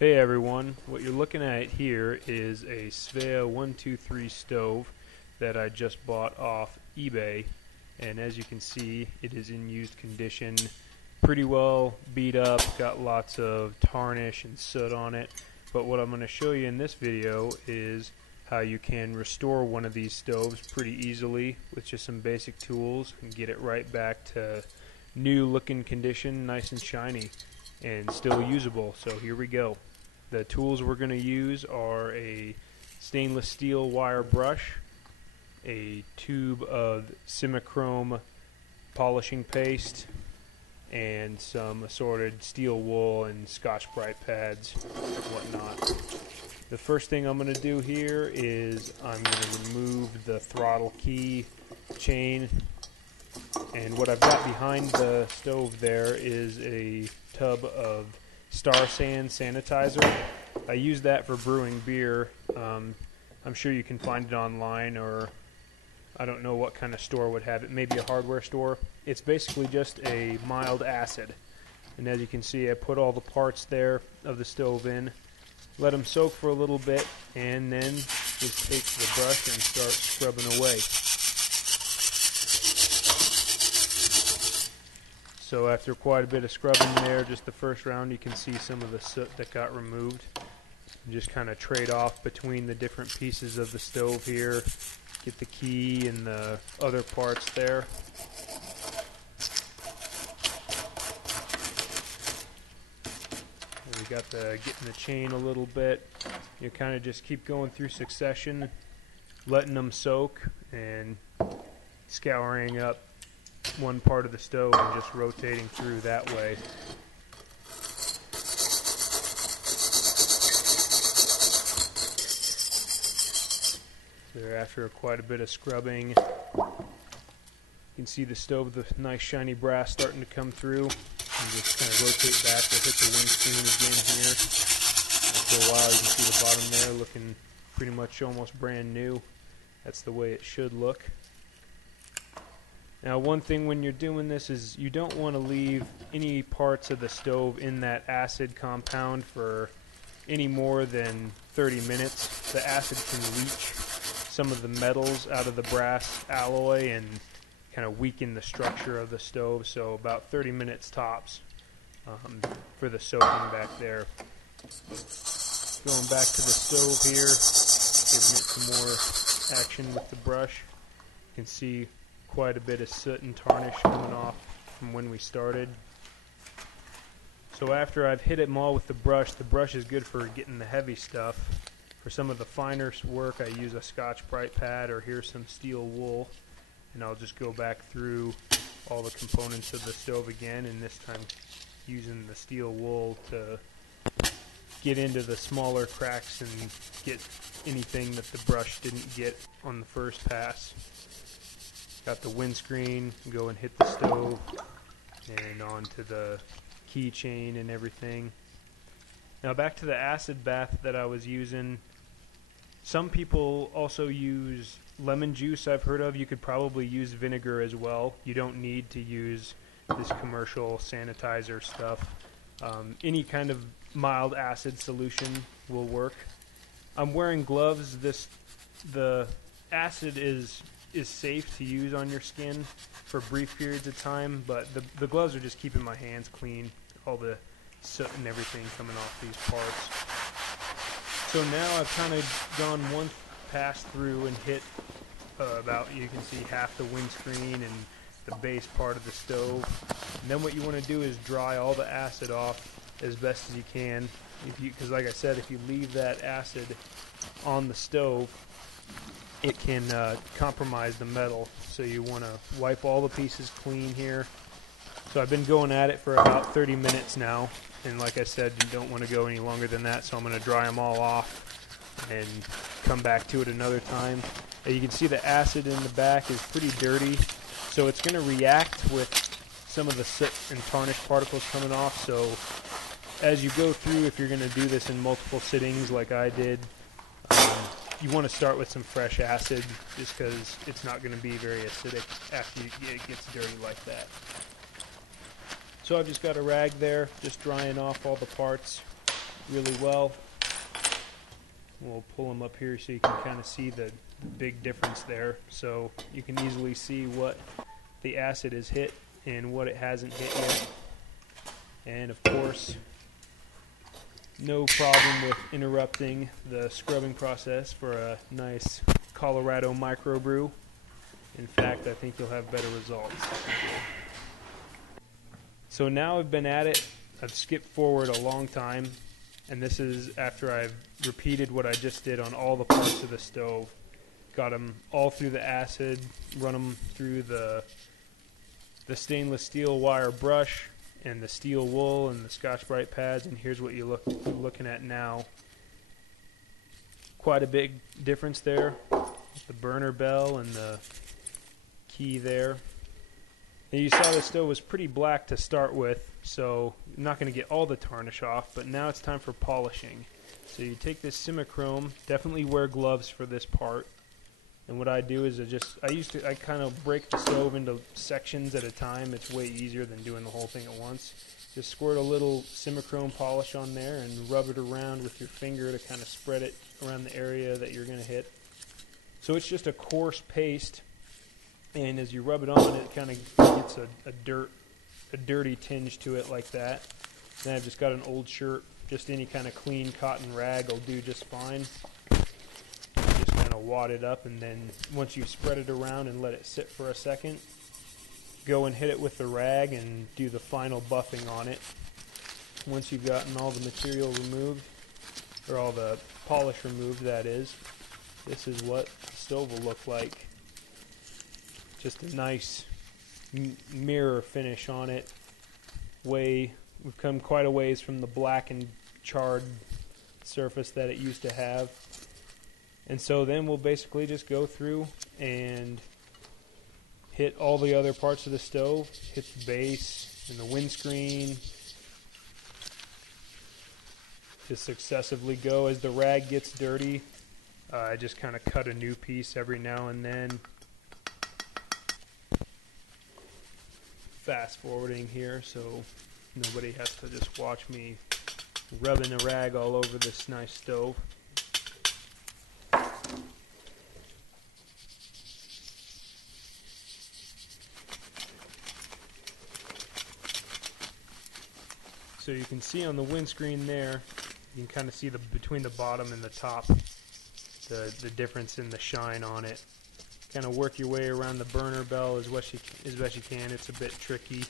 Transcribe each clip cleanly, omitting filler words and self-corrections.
Hey everyone, what you're looking at here is a Svea 123 stove that I just bought off eBay, and as you can see it is in used condition, pretty well beat up, got lots of tarnish and soot on it. But what I'm going to show you in this video is how you can restore one of these stoves pretty easily with just some basic tools and get it right back to new looking condition, nice and shiny and still usable. So here we go. The tools we're going to use are a stainless steel wire brush, a tube of Simichrome polishing paste, and some assorted steel wool and Scotch-Brite pads and whatnot. The first thing I'm going to do here is I'm going to remove the throttle key chain, and what I've got behind the stove there is a tub of Star San sanitizer. I use that for brewing beer. I'm sure you can find it online, or I don't know what kind of store would have it, maybe a hardware store. It's basically just a mild acid, and as you can see I put all the parts there of the stove in, let them soak for a little bit, and then just take the brush and start scrubbing away. So after quite a bit of scrubbing there, just the first round, you can see some of the soot that got removed. Just kind of trade off between the different pieces of the stove here, get the key and the other parts there. And we got the getting the chain a little bit. You kind of just keep going through succession, letting them soak and scouring up one part of the stove and just rotating through that way. So after quite a bit of scrubbing, you can see the stove, the nice shiny brass starting to come through. And just kind of rotate back to hit the windscreen again here. After a while you can see the bottom there looking pretty much almost brand new. That's the way it should look. Now one thing when you're doing this is you don't want to leave any parts of the stove in that acid compound for any more than 30 minutes. The acid can leach some of the metals out of the brass alloy and kind of weaken the structure of the stove, so about 30 minutes tops for the soaking back there. Going back to the stove here, giving it some more action with the brush. You can see quite a bit of soot and tarnish coming off from when we started. So after I've hit them all with the brush is good for getting the heavy stuff. For some of the finer work I use a Scotch-Brite pad, or here's some steel wool, and I'll just go back through all the components of the stove again, and this time using the steel wool to get into the smaller cracks and get anything that the brush didn't get on the first pass. Got the windscreen, go and hit the stove and onto the keychain and everything. Now back to the acid bath that I was using. Some people also use lemon juice, I've heard of. You could probably use vinegar as well. You don't need to use this commercial sanitizer stuff. Any kind of mild acid solution will work. I'm wearing gloves. The acid is safe to use on your skin for brief periods of time, but the gloves are just keeping my hands clean, all the soot and everything coming off these parts. So now I've kind of gone one pass through and hit about, you can see, half the windscreen and the base part of the stove. And then what you want to do is dry all the acid off as best as you can, because like I said, if you leave that acid on the stove, it can compromise the metal. So you want to wipe all the pieces clean here. So I've been going at it for about 30 minutes now, and like I said, you don't want to go any longer than that, so I'm going to dry them all off and come back to it another time. And you can see the acid in the back is pretty dirty, so it's going to react with some of the soot and tarnish particles coming off. So as you go through, if you're going to do this in multiple sittings like I did, you want to start with some fresh acid, just because it's not going to be very acidic after it gets dirty like that. So I've just got a rag there, just drying off all the parts. really well. We'll pull them up here so you can kind of see the big difference there. So you can easily see what the acid has hit and what it hasn't hit yet. And of course, no problem with interrupting the scrubbing process for a nice Colorado microbrew. In fact, I think you'll have better results. So now I've been at it. I've skipped forward a long time, and this is after I've repeated what I just did on all the parts of the stove. Got them all through the acid, run them through the stainless steel wire brush and the steel wool and the Scotch-Brite pads, and here's what you're looking at now. Quite a big difference there with the burner bell and the key there. And you saw the stove was pretty black to start with, so I'm not going to get all the tarnish off, but now it's time for polishing. So you take this Simichrome, definitely wear gloves for this part. And what I do is I kind of break the stove into sections at a time. It's way easier than doing the whole thing at once. Just squirt a little Simichrome polish on there and rub it around with your finger to kind of spread it around the area that you're going to hit. So it's just a coarse paste, and as you rub it on, it kind of gets a dirty tinge to it like that. Then I've just got an old shirt. Just any kind of clean cotton rag will do just fine. Just kind of wad it up, and then once you've spread it around and let it sit for a second, go and hit it with the rag and do the final buffing on it. Once you've gotten all the material removed, or all the polish removed, that is, this is what the stove will look like. Just a nice mirror finish on it. We've come quite a ways from the black and charred surface that it used to have. And so then we'll basically just go through and hit all the other parts of the stove, hit the base and the windscreen. Just successively go. As the rag gets dirty, I just kind of cut a new piece every now and then. Fast forwarding here so nobody has to just watch me rubbing a rag all over this nice stove. So you can see on the windscreen there, you can kind of see between the bottom and the top, the difference in the shine on it. Kind of work your way around the burner bell as best you can. It's a bit tricky,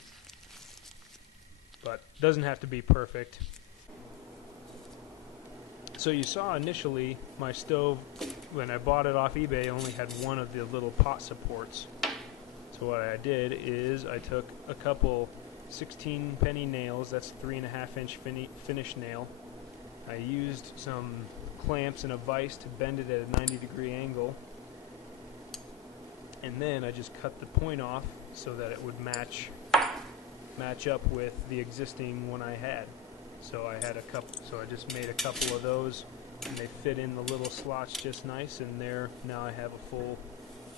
but doesn't have to be perfect. So you saw initially my stove, when I bought it off eBay, only had one of the little pot supports. So what I did is I took a couple 16 penny nails, that's 3.5 inch finish nail. I used some clamps and a vise to bend it at a 90-degree angle, and then I just cut the point off so that it would match up with the existing one I had. So I just made a couple of those, and they fit in the little slots just nice, and there now I have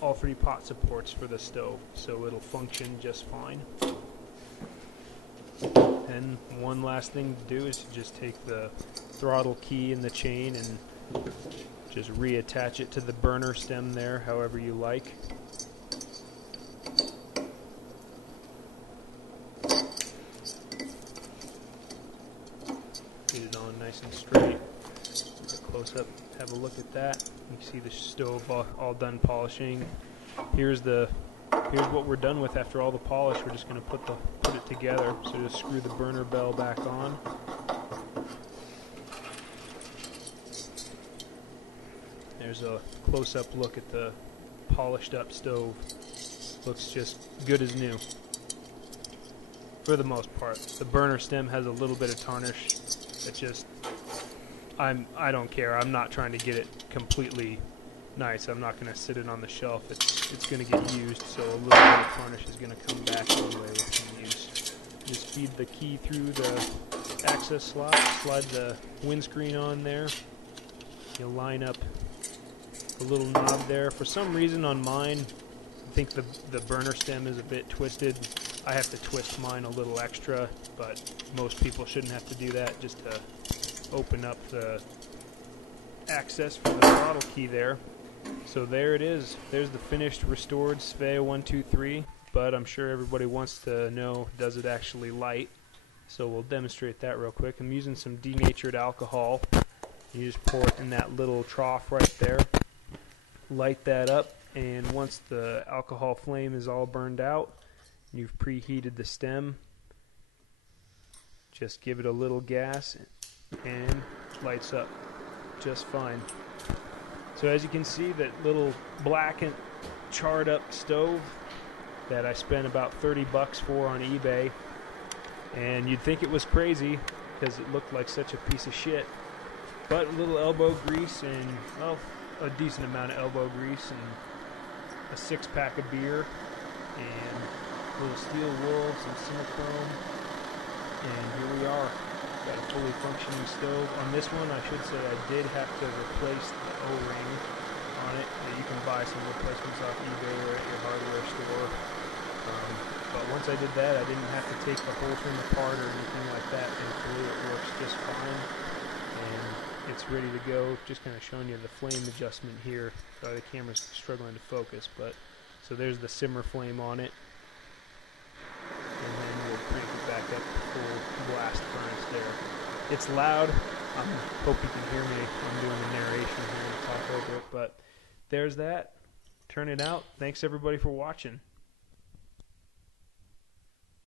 all 3 pot supports for the stove, so it'll function just fine. And one last thing to do is to just take the throttle key and the chain and just reattach it to the burner stem there however you like. Get it on nice and straight. Get a close up, have a look at that. You can see the stove all done polishing. Here's what we're done with after all the polish. We're just going to put it together. So just screw the burner bell back on. There's a close-up look at the polished up stove. Looks just good as new for the most part. The burner stem has a little bit of tarnish. It just, I don't care. I'm not trying to get it completely nice. I'm not going to sit it on the shelf. It's going to get used, so a little bit of tarnish is going to come back anyway with some use. Just feed the key through the access slot, slide the windscreen on there. You'll line up a little knob there. For some reason on mine, I think the burner stem is a bit twisted. I have to twist mine a little extra, but most people shouldn't have to do that, just to open up the access for the throttle key there. So there it is. There's the finished restored Svea 123, but I'm sure everybody wants to know, does it actually light? So we'll demonstrate that real quick. I'm using some denatured alcohol. You just pour it in that little trough right there. Light that up, and once the alcohol flame is all burned out, you've preheated the stem, just give it a little gas and it lights up just fine. So as you can see, that little blackened, charred up stove that I spent about 30 bucks for on eBay, and you'd think it was crazy because it looked like such a piece of shit, but a little elbow grease and, well, a decent amount of elbow grease and a 6-pack of beer and a little steel wool, some Simichrome, and here we are. Got a fully functioning stove. On this one, I should say, I did have to replace the O-ring on it. You can buy some replacements off eBay or at your hardware store. But once I did that, I didn't have to take the whole thing apart or anything like that. Thankfully, it works just fine, and it's ready to go. Just kind of showing you the flame adjustment here. Sorry, the camera's struggling to focus, but so there's the simmer flame on it, and then we'll crank it back up to full blast furnace there. It's loud. I hope you can hear me. I'm doing the narration here and talk over it, but there's that. Turn it out. Thanks everybody for watching.